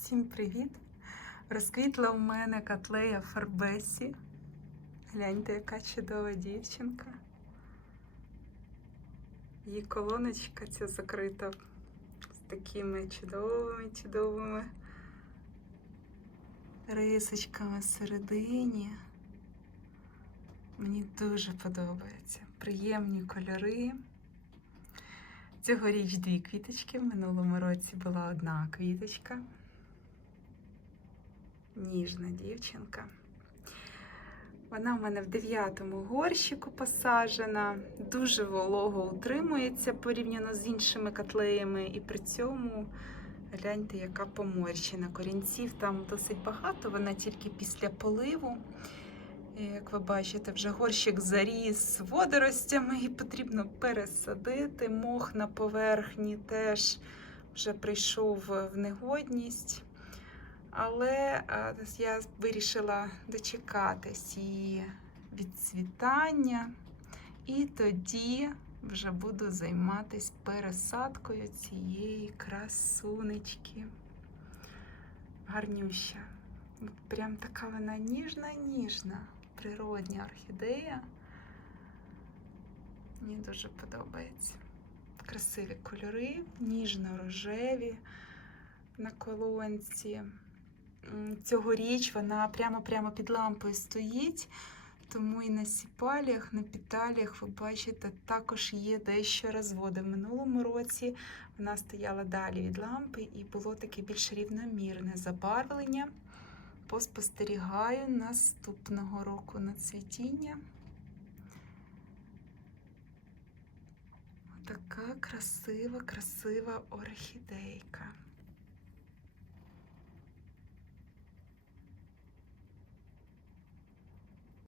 Всім привіт! Розквітла в мене котлея Фарбесі. Гляньте, яка чудова дівчинка. Її колоночка ця закрита з такими чудовими, чудовими рисочками всередині. Мені дуже подобається. Приємні кольори. Цьогоріч дві квіточки. В минулому році була одна квіточка. Ніжна дівчинка. Вона в мене в дев'ятому горщику посаджена, дуже волого утримується порівняно з іншими котлеями, і при цьому гляньте, яка поморщена. Корінців там досить багато, вона тільки після поливу. І, Як ви бачите, вже горщик заріс водоростями і потрібно пересадити. Мох на поверхні теж вже прийшов в негодність. Але я вирішила дочекатись її відцвітання, і тоді вже буду займатися пересадкою цієї красунечки. Гарнюща. Прям така вона ніжна-ніжна, природня орхідея. Мені дуже подобається. Красиві кольори, ніжно-рожеві на колонці. Цьогоріч вона прямо-прямо під лампою стоїть, тому і на сіпаліях, на піталіях, ви бачите, також є дещо розводи. В минулому році вона стояла далі від лампи і було таке більш рівномірне забарвлення. Поспостерігаю наступного року на цвітіння. Така красива, красива орхідейка.